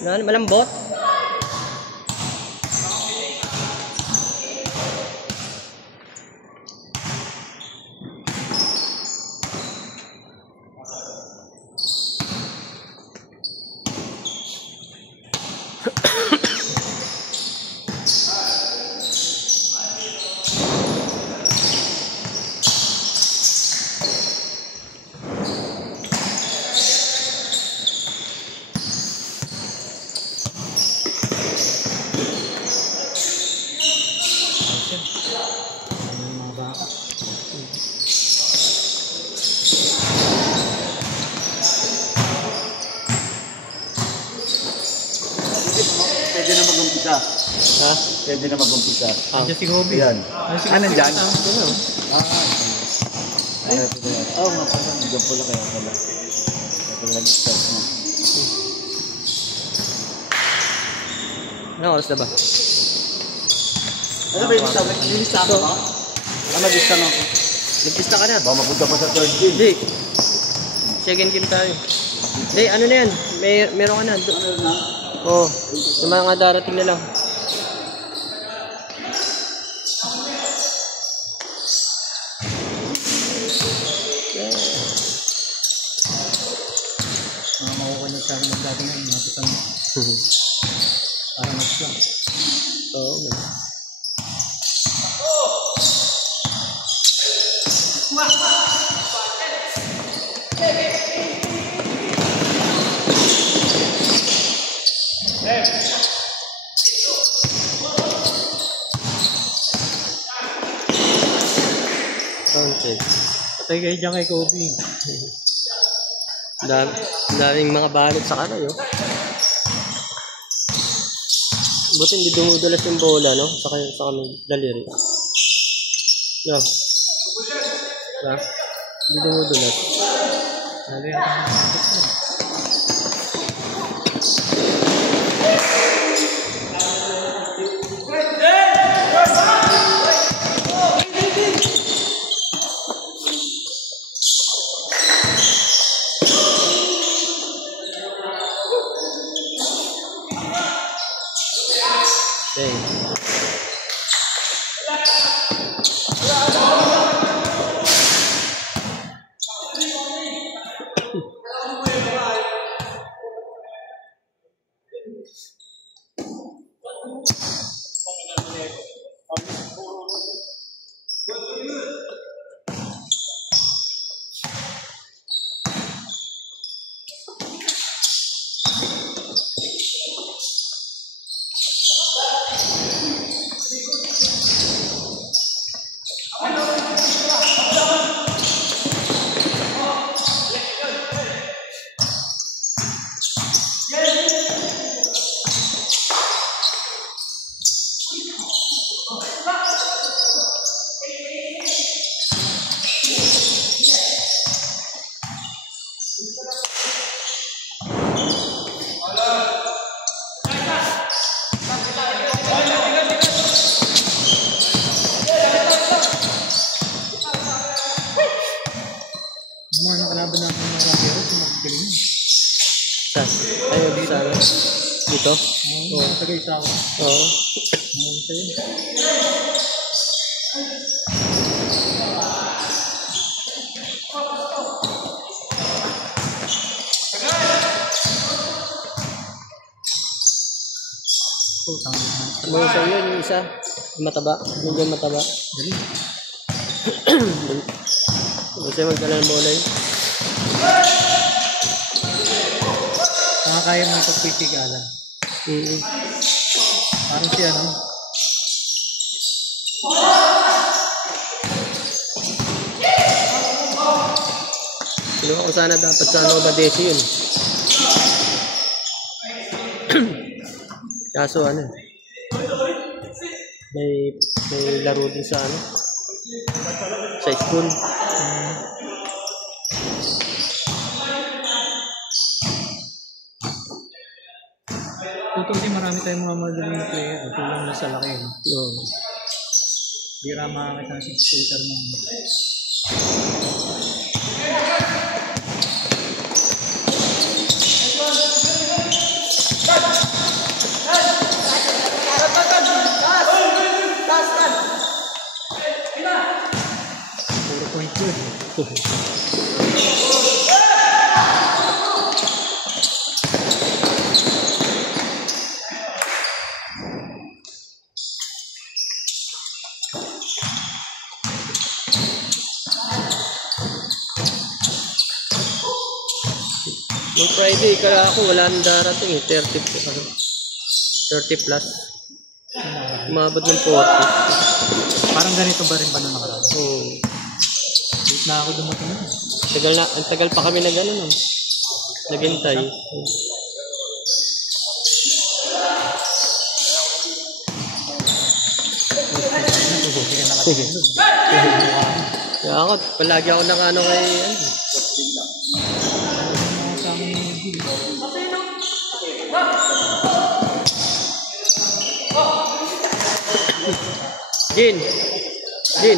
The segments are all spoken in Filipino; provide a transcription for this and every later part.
Malambot. Pwede na mag-umpisa. Ha? Pwede na mag-umpisa. Nandiyan si Gobi. Yan. Nandyan? Oo nga pala. Nandiyan pala kaya pala. Kaya pala nag-start na. Anong oras na ba? Ano ba yung isa? Nag-lista ako ba? Nag-lista na ako. Nag-lista ka na? Baka mapunta pa sa third game. Hindi. Second game tayo. Hindi, ano na yan? Meron ka na. Ano na? Oo. Yung mga darating na lang. Makukuha na sa akin ng dati ngayon. Napitan mo. Para mag-lang. Oo. Okay. Patay kayo dyan kay Kobe. Daming mga balot sa kanay, oh. Buti hindi dumudulas yung bola, no? Sa kami daliri. Yeah. Yeah. Hindi dumudulas. Sabi ang pangalaman mo. Okay. Mga nakalaban natin ng mga rapero, sumakagaling yun. Saan? Ayaw di sana. Dito? Oo. Tagay sa ako. Oo. Mga sa'yo. Mga sa'yo yung isa. Mataba. Yung dyan mataba. Dali. Gusto magdala ng bola yun. Nakakaya mo yung pagpipikalan. Parang siya, no? Kinuha ko sana dapat sa Nova Desi yun. Kaso ano, may laro din sa ano, sa school. Totoo din marami tayong mga magaling na player. Tulong na sa laki. No? Oo. Bira makakita ng 6-footer mo. Nung Friday, kaya ako wala nang darating eh. 30 plus. Umabot ng 40. Parang ganito ba rin ba na nakaraan? Oo. Late na ako dumating. Ang tagal pa kami na gano'n. Naghintay. Kaya ako, palagi ako nakano kay Jin.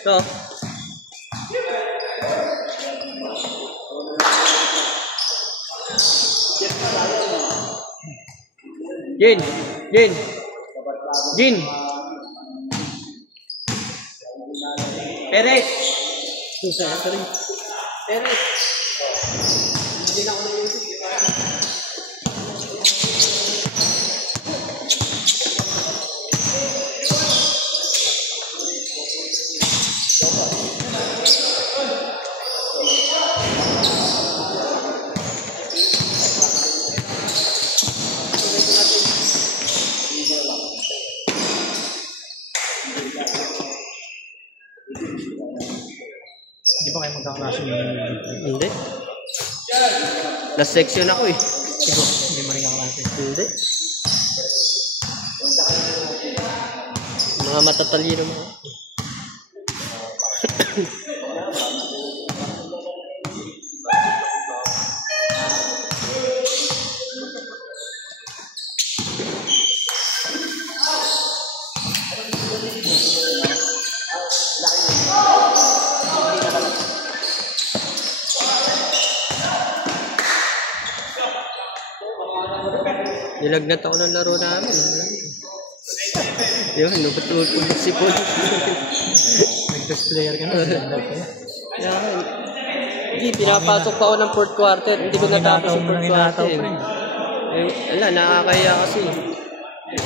Ito. Jin. Perez. Perez. Hindi na ako na YouTube. Hindi ba kayo magkaklase ng Hindi. Last section ako eh. siguro? Hindi mo rin kaklase. Hindi. Mga matatalino mo. Nilagnat ako ng laro namin. Yun, napatulog si Paul. Nag-best player ka na. Yan. Hindi, pinapasok pa ako ng fourth quarter. Hindi ko natapos yung fourth quarter. Wala, nakakaya kasi.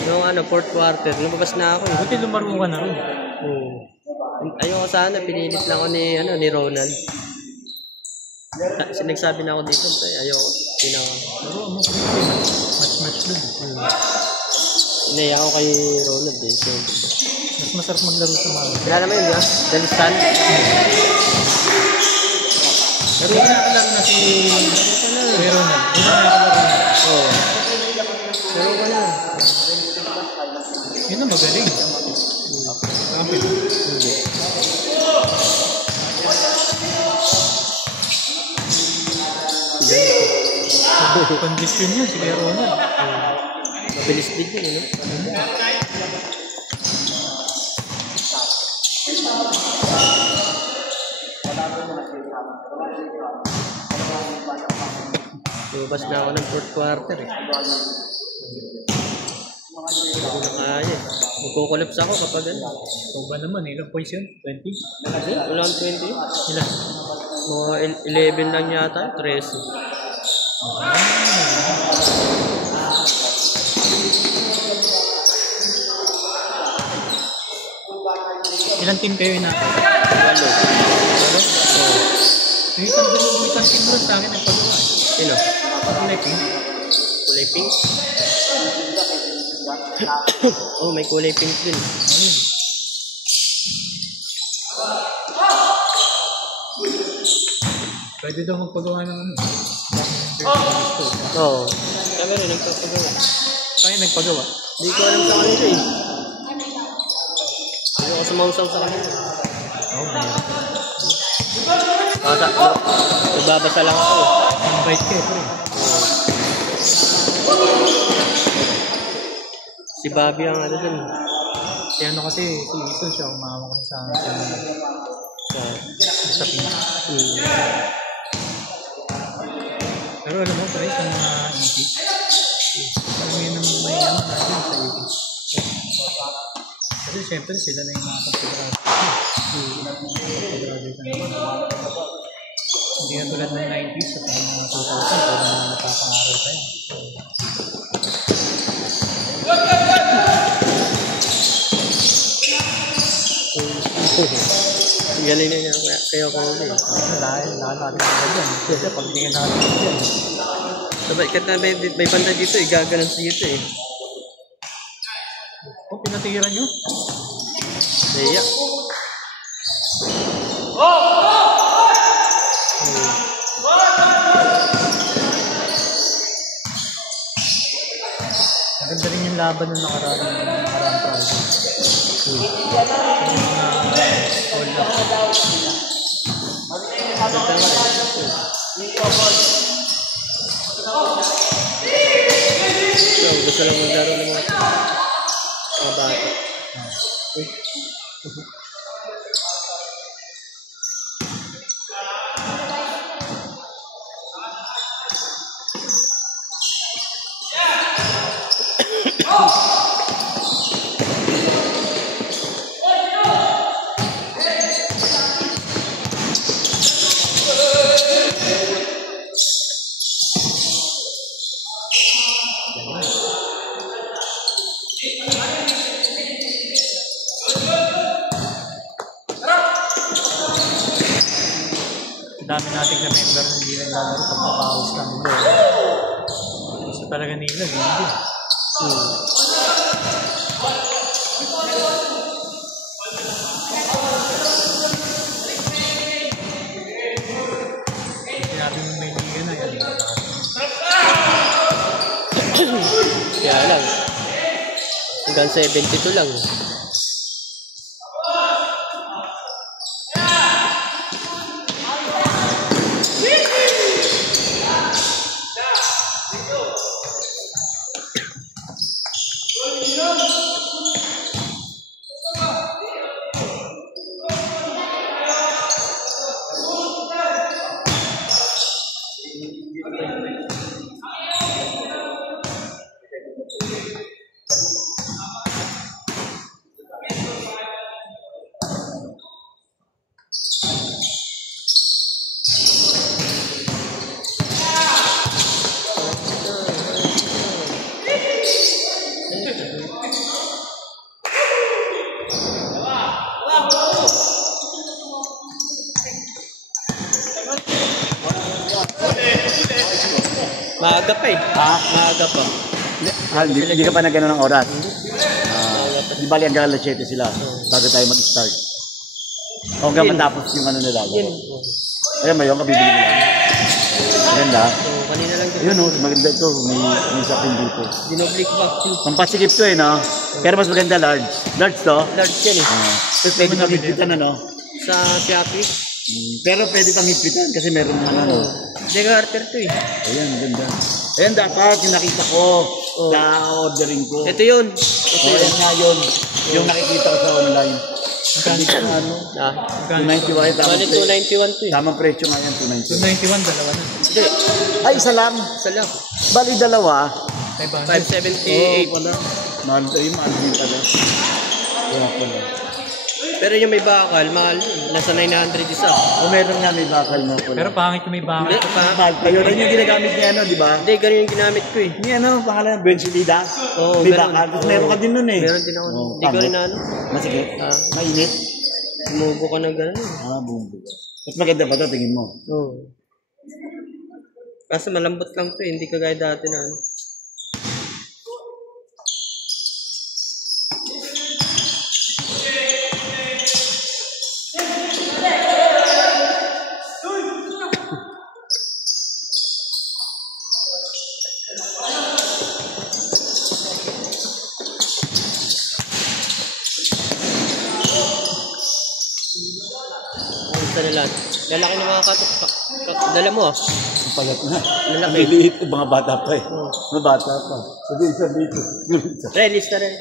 Noong fourth quarter, lumabas na ako. Buti lumaro ka na rin. Ayoko sana, pinilit lang ako ni Ronald. Nagsabi na ako dito, ayoko. Laro mo, match dun. Inaya ako kay Ronald eh. So, mas masarap maglaro sa mga. wala naman yun, di ba? Dalistan. Pero nakakalang na si Ronald. Oo. Pero ka na. Yun ang magaling. Kapit. Condition yun si Ronald. Mabilis din yun, eh. Lumabas na ako ng fourth quarter eh. Hindi ko na kaya eh. Magkukulaps ako kapag ano. So ba naman, ilang points yun? 20? Wala ang 20 yun. Ilan? Mga 11 lang yata, 13. Ilang team kayo na? 12. Yung isang team doon sa akin nagpagawa. Sino? Kulay pink. Kulay pink? Oh, may kulay pink din. Ayun. Pwede daw magpagawa ng ano. Oo. Kami rin nagpapagawa. Kaya nagpagawa. Hindi ko alam sa kanila eh. Hindi ako sumausaw sa kanila. Oo, mayroon. Nagbabasa lang ako. Invite kayo, pre. Si Bobby ang ano dun. Si ano kasi, si Iso siya, umawa ko sa pink. Pero alam mo, pre, sa mga EP, alam yun ang may naman natin sa EP. Kasi syempre sila na yung mga kapag-graduate na naman. Hindi na tulad ng 90s at mga 2000, pero mga napaka-aral tayo. Galing na niya kayo ko ulit. Dahil natin na dyan. Kasi pag hindi ka natin dyan. Sabay, kahit na may banda dito eh, gaganon sa dito eh. Kung pinatiran nyo. Naiya. Maganda rin yung laban ng nakaraan Friday. Hold up. Ganda nga eh. So, gusto lang maglaro ng mga bata. Dami nating ka-member na hindi naglalaro pagpapahos lang mo. Gusto talaga nila, hindi. Sinabi mo may liga na yan. Kaya lang. Hanggang 72 lang. Maaga pa eh. Ha? Maaga pa. Hindi ka pa na gano'n ng oras? Di bali hanggang alas 7 sila bago tayo mag-start. O hanggang matapos yung ano nila. Ayan ba yung kabibili nila? Maganda. Kanina lang Ayun o, maganda ito. May sapin dito. Dinoblick back. Pampasikip to eh, no? Pero mas maganda large. Large to? Large yan eh. Tapos pwede pang higpitan, ano? Sa Shopee. Pero pwede pang higpitan kasi meron naman ano. Degarter to eh. Ayan, ganda. Ayan, dapat yung nakita ko sa ordering ko. Ito yun. Ito yun nga yun. Yung nakikita ko sa online. Hindi ko ano. 291. Bali 291 to eh. Tamang presyo nga yan, 291. 291, dalawa na. Hindi. Ay, isa lang. Isa lang. Bali, dalawa. 578. Wala. Mahal tayo, mahal din pala. Kaya pala. Pero yung may bakal, mahal yun. Nasa 900 isa. O meron nga may bakal mo pala. Pero pangit yung may Hindi, bakal. mahal pa yun. Ayun yung ginagamit niya, ano, di ba? Hindi, ganun yung ginamit ko eh. Hindi, ano, pangalan, Benchilida. Oo, May ganun. bakal. Tapos meron ka din nun eh. Meron din ako. Oo, Hindi ko rin ano. Masikip. Ah, Mainit. sumubo ko ng ganun. Bumbu. Mas maganda ba ito, tingin mo? Oo. Kaso malambot lang to eh. Hindi kagaya dati na ano. Ayos na nila. Lalaki ng mga katok. Dala mo ah. Ang pagat na. Lalaki. Ang liliit ko, mga bata pa eh. Oo. Mga bata pa. Sabi dito. Release na rin.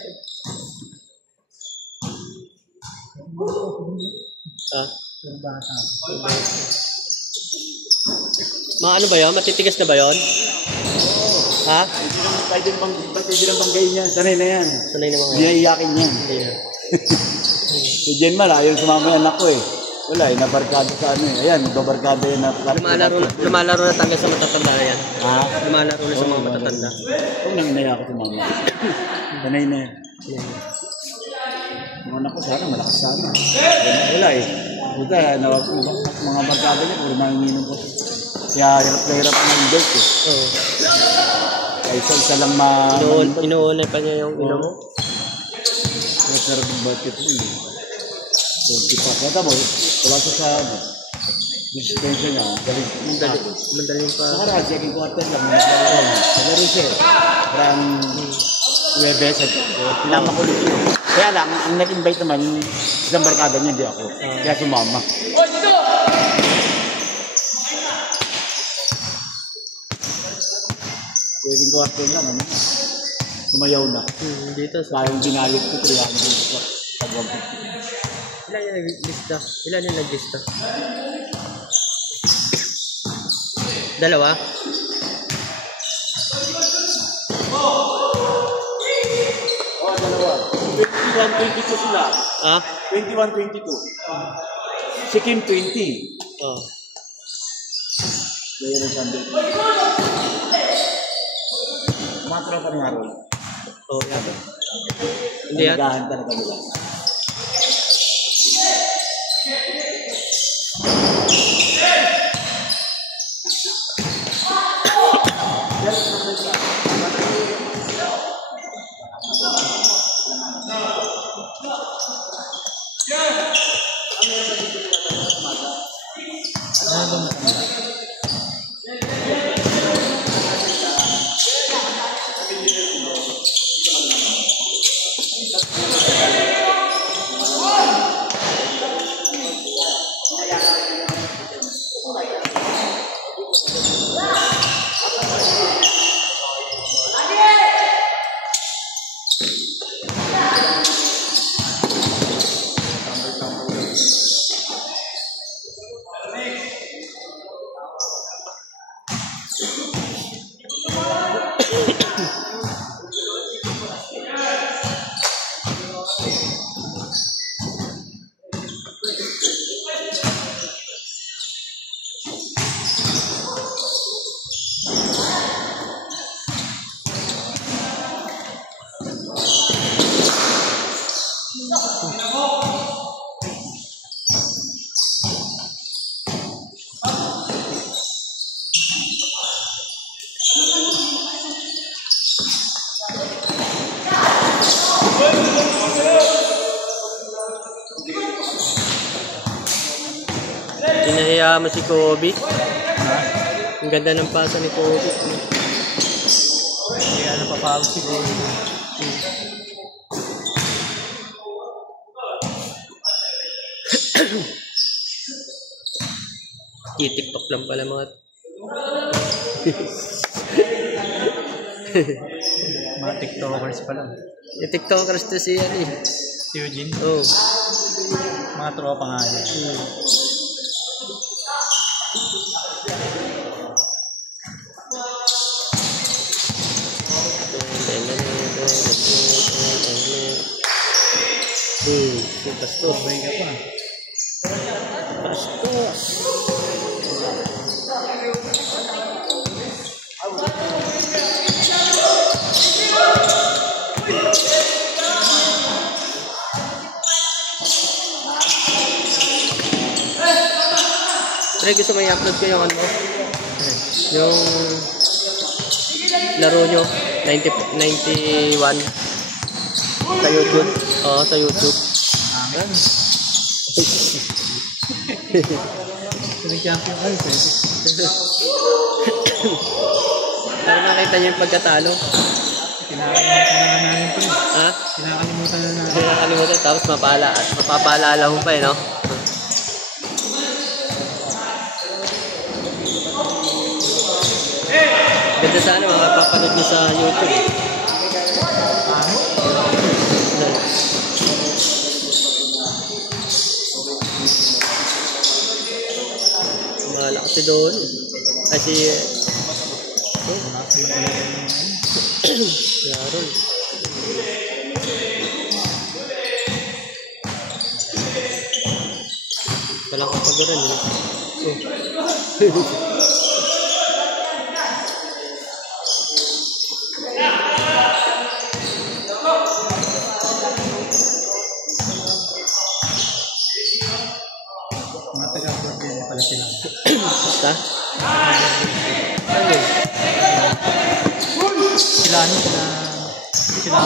Ah. Mga ano ba yun? Matitigas na ba yun? Ha? Pwede lang banggayin yan. Sanay na yan. Sanay na mga Hindi na iyakin yan. Hindi na. Si Jenmal, ayaw sumama yung anak ko eh. Wala eh, nabarkado sa ano eh. Ayan, nabarkado yan. Lumalaro na tayo sa matatanda na yan. Ha? Lumalaro na sa mga matatanda. Huwag nang inaya ako sumama. Sanay na yan. Mga anak ko sana, malakas sana. Wala eh. Buta, mga barkada niya, puro manginginom po. Kaya hirap na hirap na yung belt eh. Oo. Kaya isa-isa lang Inuunay pa niya yung inom mo. Kaya sarap yung basket po eh. 20 pa. Kaya mo, wala siya sa resistensya niya. Madaling pa. Saka na, second quarter lang. Nagaro siya eh. Parang Webes at pinamakulit yun. Kaya lang, ang nag-invite naman, isang barkada niya, hindi ako. Kaya sumama. Second quarter lang, ano? Sumayaw na. Dito sa... Parang ginayot ko 300 sa 150. Ilan yung naglista? Ilan yung naglista? Dalawa? Oh, dalawa. 21-22 sila. Ah? 21-22. Si Kim 20. Oo. Kaya na sabi. Matro pa nga ron. Oo, yata. Hindi yata. Nagahan ka na kanila. Inahiya mo si Kobe. Ang ganda ng pasa ni Kobe. Kaya napapawag si Kobe. TikTok lang pala mga... Mga TikTokers pa lang. Yung TikTokers to si ano eh. Si Eugene. Oo. Mga tropa nga yan. Si Bastos. Sabay ka pa. Bastos. Pero gusto mo i-upload ko yung ano mo? Yung laro nyo, 91 sa YouTube. Oo, sa YouTube. Amen. Nag-champion kayo, pwede. Para nakita niyo yung pagkatalo. Kinakalimutan na namin ito. Ha? Kinakalimutan na namin. Hindi nakalimutan. Tapos mapapaalala mo pa eh, no? Ganda sana makapapanood niyo sa YouTube. Mahala kasi doon. Kasi... Yaron. Walang kapagaran eh. taga-abroad din pala sila. Basta? Ano yun? Sila ano, sila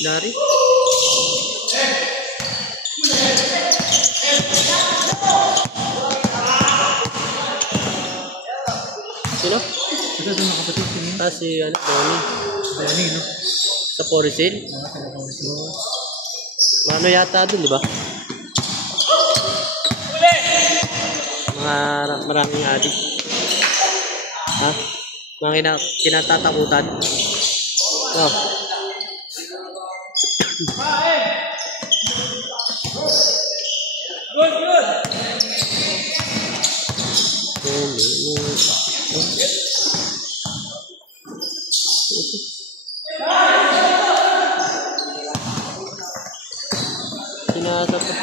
Dari? Sino? ito doon nakapatid sila. Si ano, Donnie. Tony, no? Sa Porisil. Mano yata dun, di ba? Mga maraming adik. Ha? Mga kinatatakutan. Oh. Sinasapa.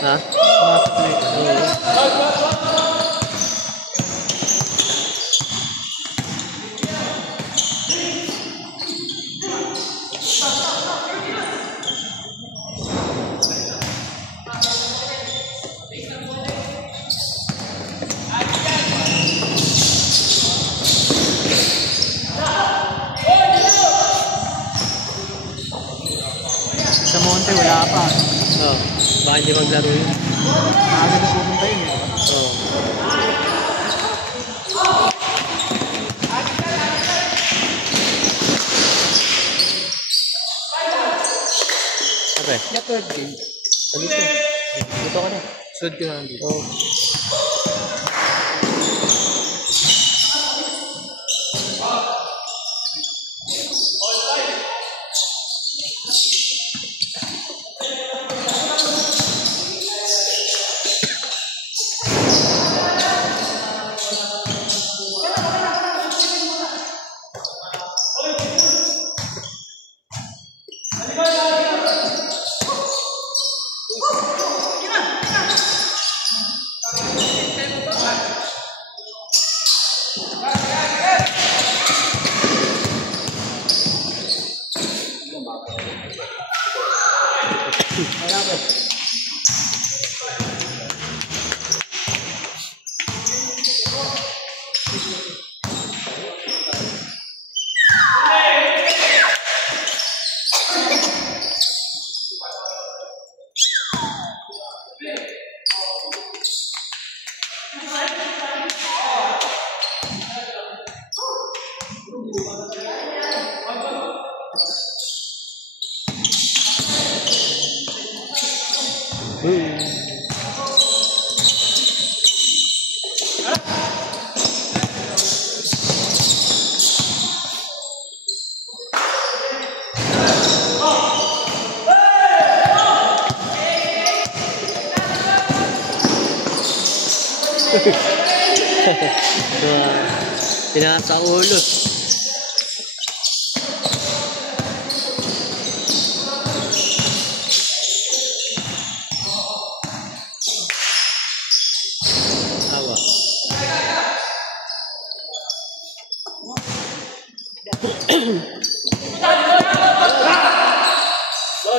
Ha? Sa Monte, wala pa. Oh. Baka hindi maglaro yun. Maaga na pupunta yun, eh. Oh. Okay. Yeah, third game. Dito. Dito ka na. Sunod ka na dito. Oh. Pinasa ulo. Awa. Lord,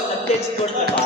nag-change court na ba?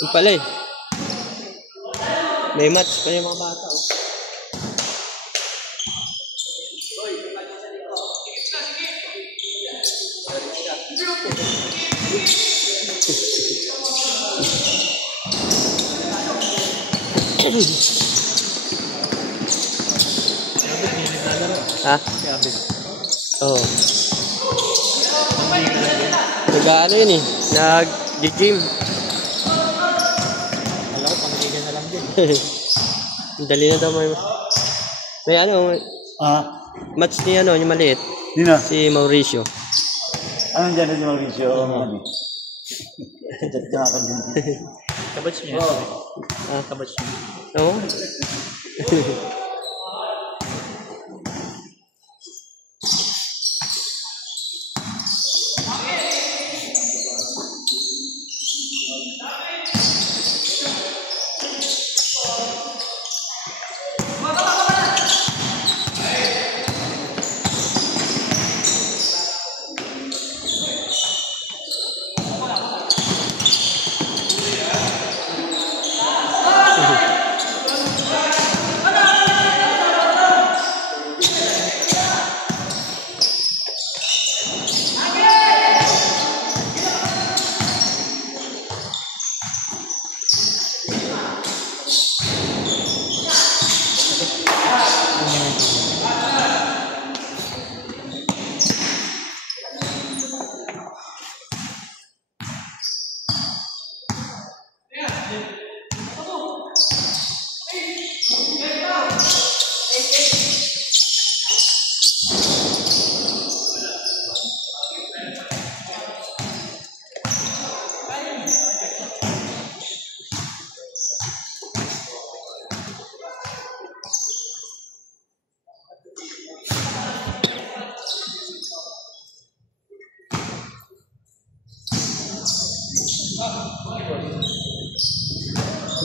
Yung pala eh. May match pa yung mga bata. Oh. Ha? Oo. Oh. Nag-ano yun eh. Nag-gym. Alam ko, pang-liga na lang din. Dali na daw may ano, match ni ano, yung maliit. Dino? Si Mauricio. Anong dyan si Mauricio? Chat ka ako din. Kabats niya. Kabats niya. Oo.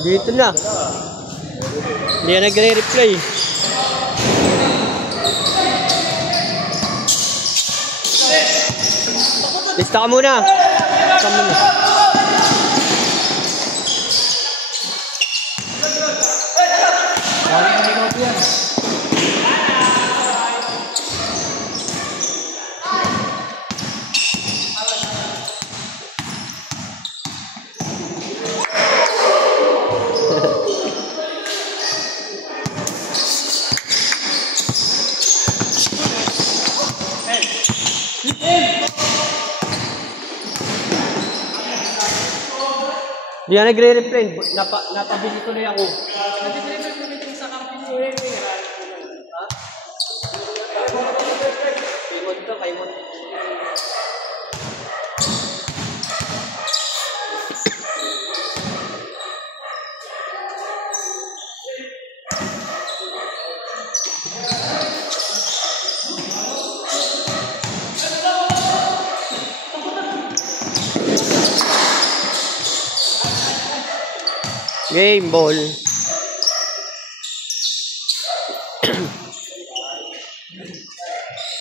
Dito na. Hindi na nagre-replay. Lista ka muna. Lista ka muna. Hindi na nagre-replay. Napabili ko na ako. Nagre-replay ko nito sa campus. Ha? Kaymon ka, kaymon. Game ball.